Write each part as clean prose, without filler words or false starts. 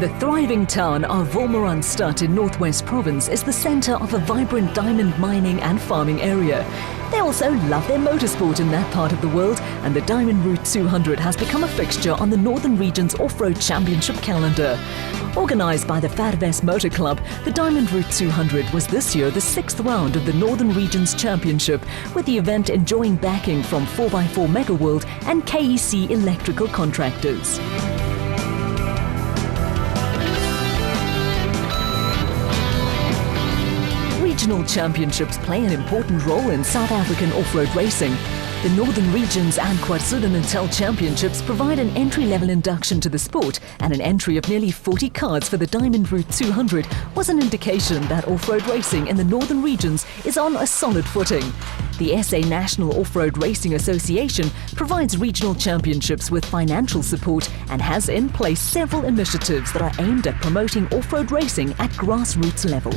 The thriving town of Wolmaranstad in Northwest Province is the centre of a vibrant diamond mining and farming area. They also love their motorsport in that part of the world, and the Diamond Route 200 has become a fixture on the Northern Region's Off-Road Championship calendar. Organised by the Verwes Motor Club, the Diamond Route 200 was this year the 6th round of the Northern Region's Championship, with the event enjoying backing from 4x4 Megaworld and KEC Electrical Contractors. Regional championships play an important role in South African off-road racing. The Northern Regions and KwaZulu-Natal Championships provide an entry-level induction to the sport, and an entry of nearly 40 cars for the Diamond Route 200 was an indication that off-road racing in the Northern Regions is on a solid footing. The SA National Off-Road Racing Association provides regional championships with financial support and has in place several initiatives that are aimed at promoting off-road racing at grassroots level.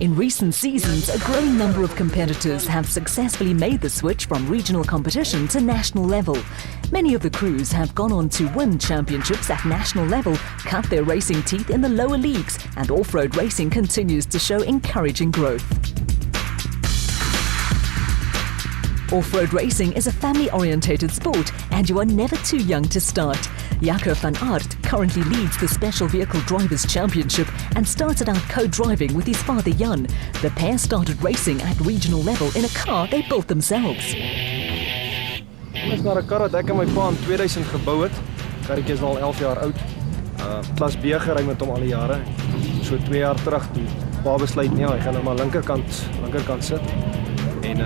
In recent seasons, a growing number of competitors have successfully made the switch from regional competition to national level. Many of the crews have gone on to win championships at national level, cut their racing teeth in the lower leagues, and off-road racing continues to show encouraging growth. Off-road racing is a family-orientated sport, and you are never too young to start. Jaco van Aert currently leads the Special Vehicle Drivers' Championship and started out co-driving with his father Jan. The pair started racing at regional level in a car they built themselves. Dit is maar 'n kar wat ek en my pa in 2000 gebou het. Karretjie is al 11 jaar oud. Klas B gery met hom al die jare. So 2 jaar terug toe pa besluit nee, hy gaan nou maar linkerkant sit. En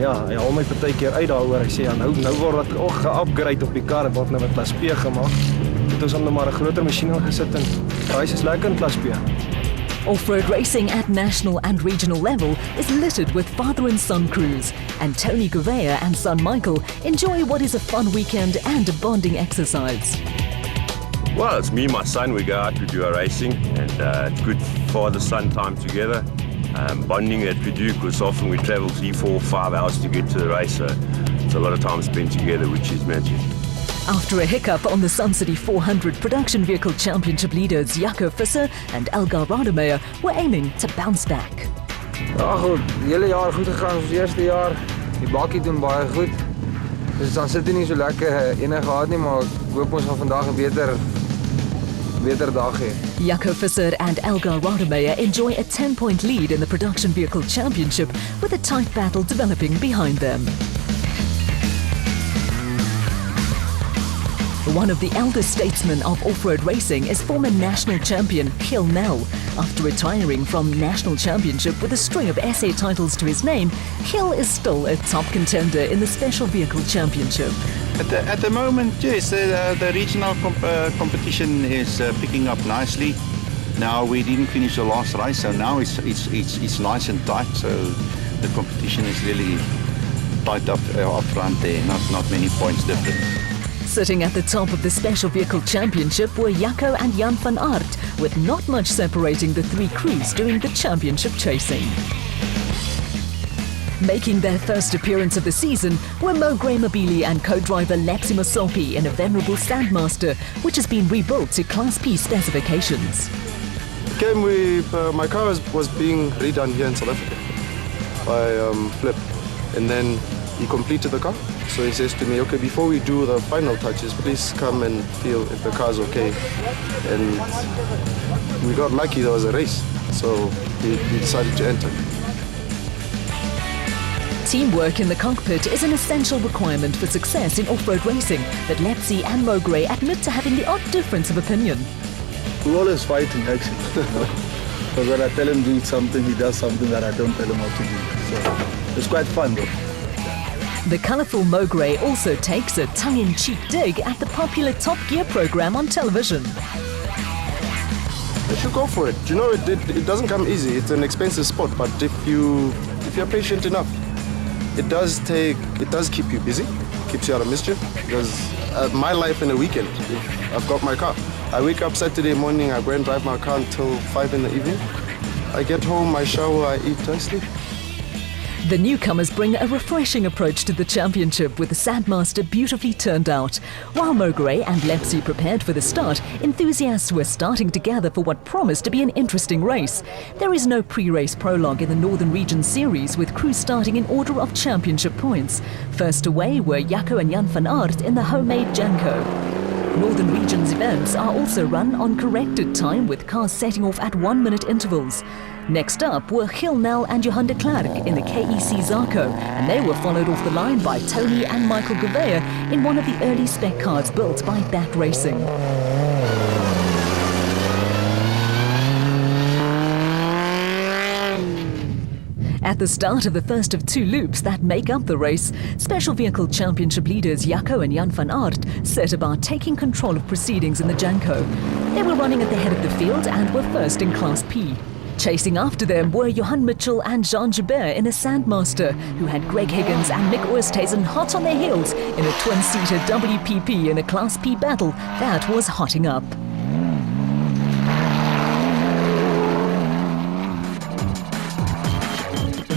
ja, hy haal my partykeer uit daaroor. Hy sê ja, nou word dit ook ge-upgrade op die kar en word nou met klas P gemaak. Het ons hom nou maar 'n groter masjien ingesit en hy is lekker in klas P. Off-road racing at national and regional level is littered with father and son crews, and Tony Gouveia and son Michael enjoy what is a fun weekend and a bonding exercise. Well, it's me and my son, we go out to do our racing, and it's good father-son time together. Bonding that we do, because often we travel 3, 4, 5 hours to get to the race, so it's a lot of time spent together, which is magic. After a hiccup on the Sun City 400 Production Vehicle Championship leaders Jaco Visser and Elgar Rademeier were aiming to bounce back. Ja goed, die hele jaar goed gegaan soos eerste jaar. Die bakkie doen baie goed. Dus dan sit hy nie so lekker enige gehad nie, maar ek hoop ons gaan vandag 'n beter dag hê. Jaco Visser and Elgar Rademeier enjoy a 10-point lead in the Production Vehicle Championship, with a tight battle developing behind them. One of the elder statesmen of off-road racing is former national champion Gil Nel. After retiring from national championship with a string of SA titles to his name, Gil is still a top contender in the Special Vehicle Championship. At the moment, yes, the regional competition is picking up nicely. Now we didn't finish the last race, so now it's nice and tight. So the competition is really tight up front there. Not many points different. Sitting at the top of the Special Vehicle Championship were Jaco and Jan van Aert, with not much separating the three crews doing the championship chasing. Making their first appearance of the season were Mogray Mabili and co-driver Lapsi Mosopi in a venerable Sandmaster, which has been rebuilt to Class P specifications. Came with my car was being redone here in South Africa by Flip, and then he completed the car. So he says to me, okay, before we do the final touches, please come and feel if the car's okay. And we got lucky, there was a race, so we decided to enter. Teamwork in the cockpit is an essential requirement for success in off-road racing, but Lapsi and Mogray admit to having the odd difference of opinion. We always fight in action. Because when I tell him to do something, he does something that I don't tell him how to do. So it's quite fun though. The colourful Mogray also takes a tongue-in-cheek dig at the popular Top Gear program on television. You should go for it. You know, it doesn't come easy. It's an expensive sport, but if you're patient enough, it does keep you busy, keeps you out of mischief. Because my life in a weekend, I've got my car. I wake up Saturday morning, I go and drive my car until 5 in the evening. I get home, I shower, I eat, I sleep. The newcomers bring a refreshing approach to the championship with the Sandmaster beautifully turned out. While Mogare and Lepsi prepared for the start, enthusiasts were starting to gather for what promised to be an interesting race. There is no pre-race prologue in the Northern Region Series, with crews starting in order of championship points. First away were Jaco and Jan van Aert in the homemade Janko. Northern Region's events are also run on corrected time, with cars setting off at 1-minute intervals. Next up were Gil Nel and Johan de Klerk in the KEC Zarco, and they were followed off the line by Tony and Michael Gouveia in one of the early spec cars built by Bat Racing. At the start of the first of two loops that make up the race, Special Vehicle Championship leaders Jaco and Jan van Aert set about taking control of proceedings in the Janko. They were running at the head of the field and were first in Class P. Chasing after them were Johan Mitchell and Jean Joubert in a Sandmaster, who had Greg Higgins and Mick Oosthuizen hot on their heels in a twin-seater WPP in a Class P battle that was hotting up.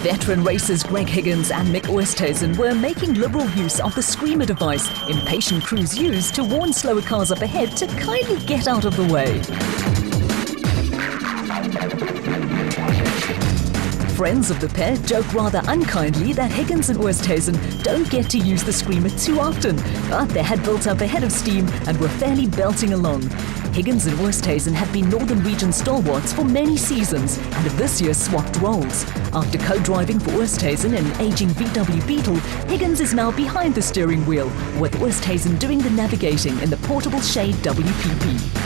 Veteran racers Greg Higgins and Mick Oosthuizen were making liberal use of the screamer device impatient crews use to warn slower cars up ahead to kindly get out of the way. Friends of the pair joke rather unkindly that Higgins and Oosthuizen don't get to use the screamer too often, but they had built up a head of steam and were fairly belting along. Higgins and Oosthuizen have been Northern Region stalwarts for many seasons and have this year swapped roles. After co-driving for Oosthuizen in an aging VW Beetle, Higgins is now behind the steering wheel, with Oosthuizen doing the navigating in the portable Shade WPP.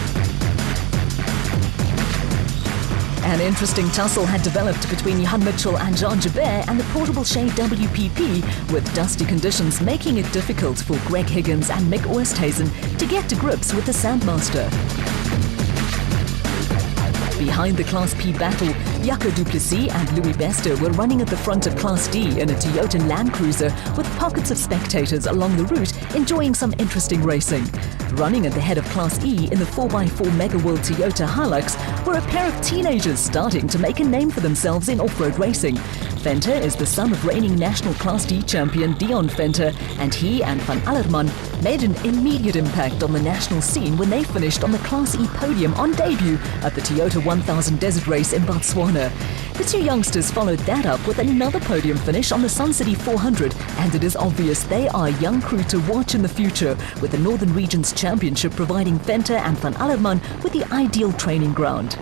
An interesting tussle had developed between Johan Mitchell and Jean Joubert and the portable Shade WPP, with dusty conditions making it difficult for Greg Higgins and Mick Oosthuizen to get to grips with the Sandmaster. Behind the Class P battle, Jaco du Plessis and Louis Bester were running at the front of Class D in a Toyota Land Cruiser, with pockets of spectators along the route enjoying some interesting racing. Running at the head of Class E in the 4x4 Mega World Toyota Hilux were a pair of teenagers starting to make a name for themselves in off-road racing. Venter is the son of reigning national Class D champion Dion Venter, and he and Van Allerman made an immediate impact on the national scene when they finished on the Class E podium on debut at the Toyota 1000 Desert Race in Botswana. The two youngsters followed that up with another podium finish on the Sun City 400, and it is obvious they are a young crew to watch in the future, with the Northern Regions Championship providing Venter and Van Allerman with the ideal training ground.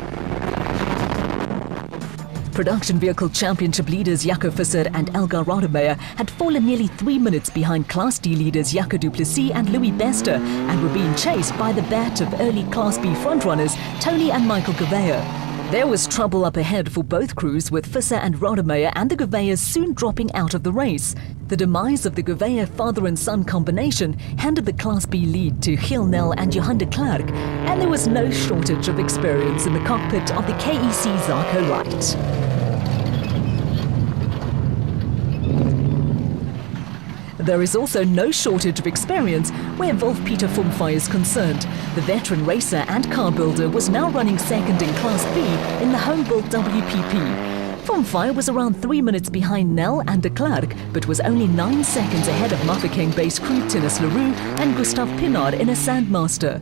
Production Vehicle Championship leaders Jaco Visser and Elgar Rademacher had fallen nearly 3 minutes behind Class D leaders Jaco du Plessis and Louis Bester, and were being chased by the bat of early Class B frontrunners Tony and Michael Gouveia. There was trouble up ahead for both crews, with Visser and Rademacher and the Gouveias soon dropping out of the race. The demise of the Gouveia father and son combination handed the Class B lead to Gil Nel and Johan de Klerk, and there was no shortage of experience in the cockpit of the KEC Zarco Light. There is also no shortage of experience where Wolf-Peter Fumfai is concerned. The veteran racer and car builder was now running second in Class B in the home-built WPP. Fumfai was around 3 minutes behind Nel and de Klerk, but was only 9 seconds ahead of Mafeking-based crew Tinus Leroux and Gustav Pinard in a Sandmaster.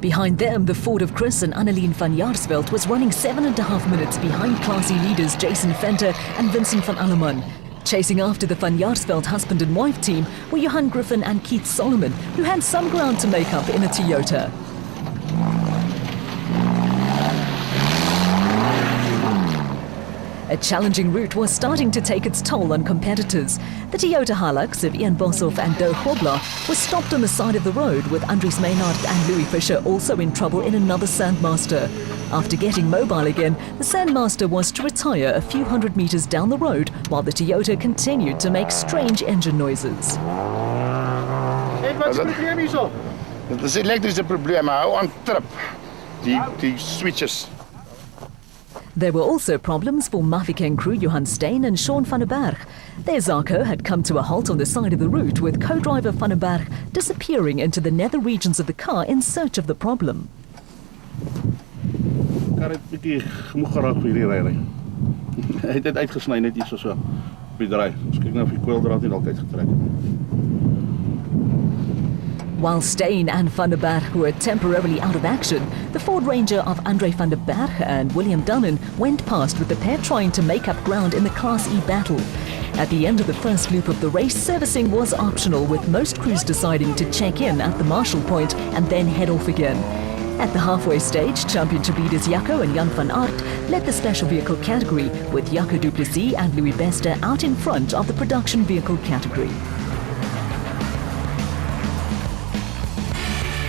Behind them, the Ford of Chris and Annelien van Jaarsveld was running 7.5 minutes behind Class E leaders Jason Venter and Vincent van Allerman. Chasing after the Van Jaarsveld husband and wife team were Johan Griffin and Keith Solomon, who had some ground to make up in a Toyota. A challenging route was starting to take its toll on competitors. The Toyota Hilux of Ian Boshoff and Do Grobler was stopped on the side of the road, with Andries Maynard and Louis Fischer also in trouble in another Sandmaster. After getting mobile again, the Sandmaster was to retire a few hundred meters down the road, while the Toyota continued to make strange engine noises. Wat is het probleem hierso? Het is 'n elektrische probleem, maar hou aan trip. Die switches. There were also problems for Mafeking crew Johan Steyn and Sean van der Berg. Their Zarco had come to a halt on the side of the route, with co-driver van der Berg disappearing into the nether regions of the car in search of the problem. Kar het bietjie genoeg geraak vir hierdie ry. Hy het dit uitgesny net hier so. op die draai. Ons kyk nou of die koeldraad nie dalk uitgetrek het. While Steyn and Van der Berg were temporarily out of action, the Ford Ranger of Andre van der Berg and William Dunnan went past with the pair trying to make up ground in the Class E battle. At the end of the first loop of the race, servicing was optional, with most crews deciding to check in at the Marshall Point and then head off again. At the halfway stage, championship leaders Jaco and Jan van Aert led the special vehicle category, with Jaco du Plessis and Louis Bester out in front of the production vehicle category.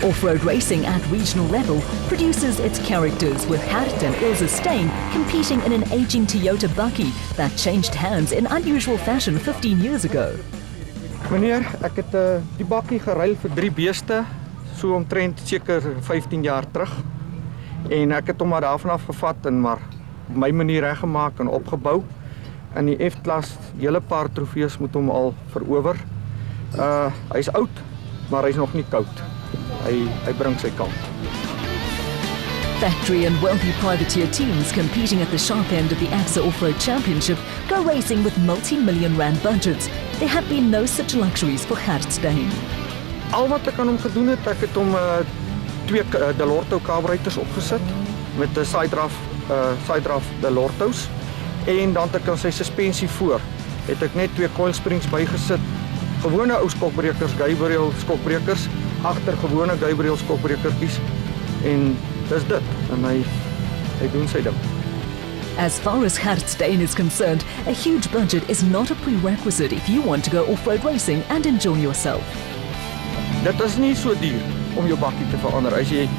Off-road racing at regional level produces its characters, with Gert and Ilse Steyn competing in an aging Toyota bakkie that changed hands in unusual fashion 15 years ago. Meneer, ek het die bakkie geruil vir 3 beeste, so omtrent seker 15 jaar terug. En ek het hom maar daarvan af gevat en maar op my manier reggemaak en opgebou. In die F-klas, hele paar trofees moet hom al verower. Hy is oud, maar hy is nog nie koud. Hy bring sy kant. Factory and wealthy privateer teams competing at the sharp end of the AXA Off-Road Championship go racing with multi-million rand budgets. There have been no such luxuries for Gert Steyn. Al wat ek aan hom gedoen het, ek het hom 2 Delorto carburetors opgesit met 'n sidedraft Delortos, en dan het ek aan sy suspensie voor het ek net 2 coil springs bygesit, gewone ou skokbrekers, Gabriel skokbrekers, agter gewone Gabriel skokbrekertjies, en dis dit, en hy doen sy ding. As far as Gert Steyn is concerned, a huge budget is not a prerequisite if you want to go off-road racing and enjoy yourself. Dit is nie so duur om jou bakkie te verander. As jy,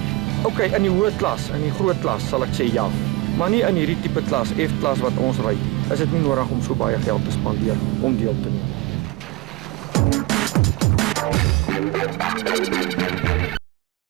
in die hoë klas, in die groot klas sal ek sê ja, maar nie in hierdie tipe klas, F-klas wat ons ry, is dit nie nodig om so baie geld te spandeer om deel te neem.